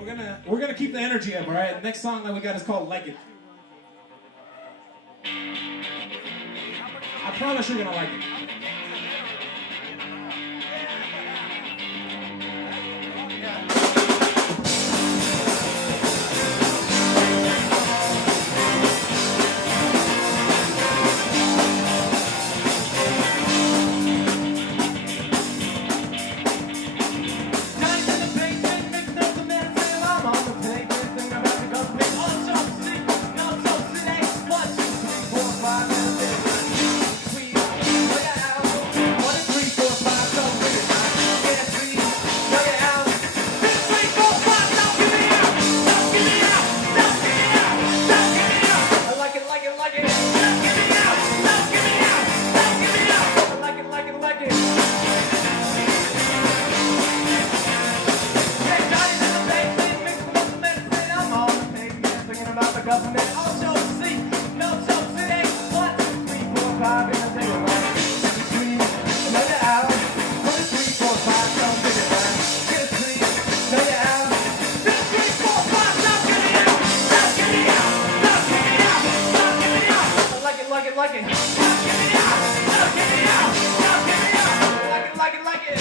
we're gonna keep the energy up, all right? The next song that we got is called "Like It." I promise you're gonna like it. Government also see, no so today, 1, 2, 3, 4, 5 in a day of life. Dream, know you're out. 1, 2, 3, 4, 5, don't get it right. Get a sleep, know you're out. 2, 3, 4, 5, don't get it out. Don't get it out, don't get it out, don't get it out. I like it, like it, like it. Don't get it out, don't get it out, don't get it out. Like it, like it, like it.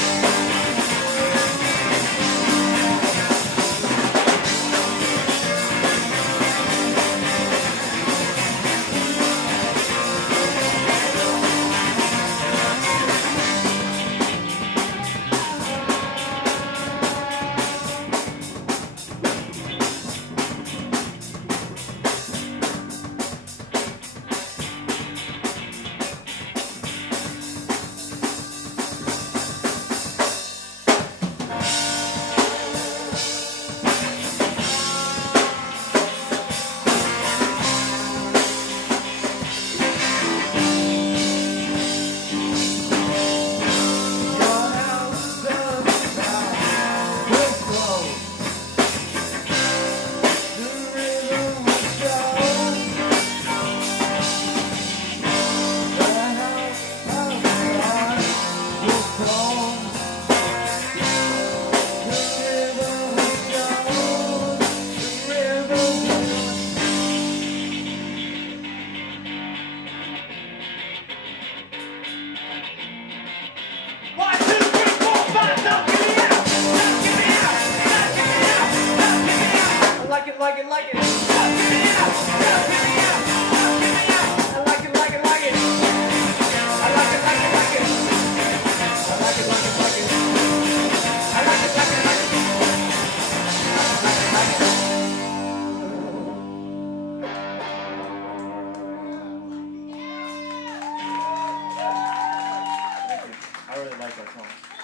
Like it, like it. Don't get me out, don't get me out, don't get me out. I like it, like it, like it. I like it, like it, like it. I like it, like it, like it. I like it, like it, like it. I really like that song.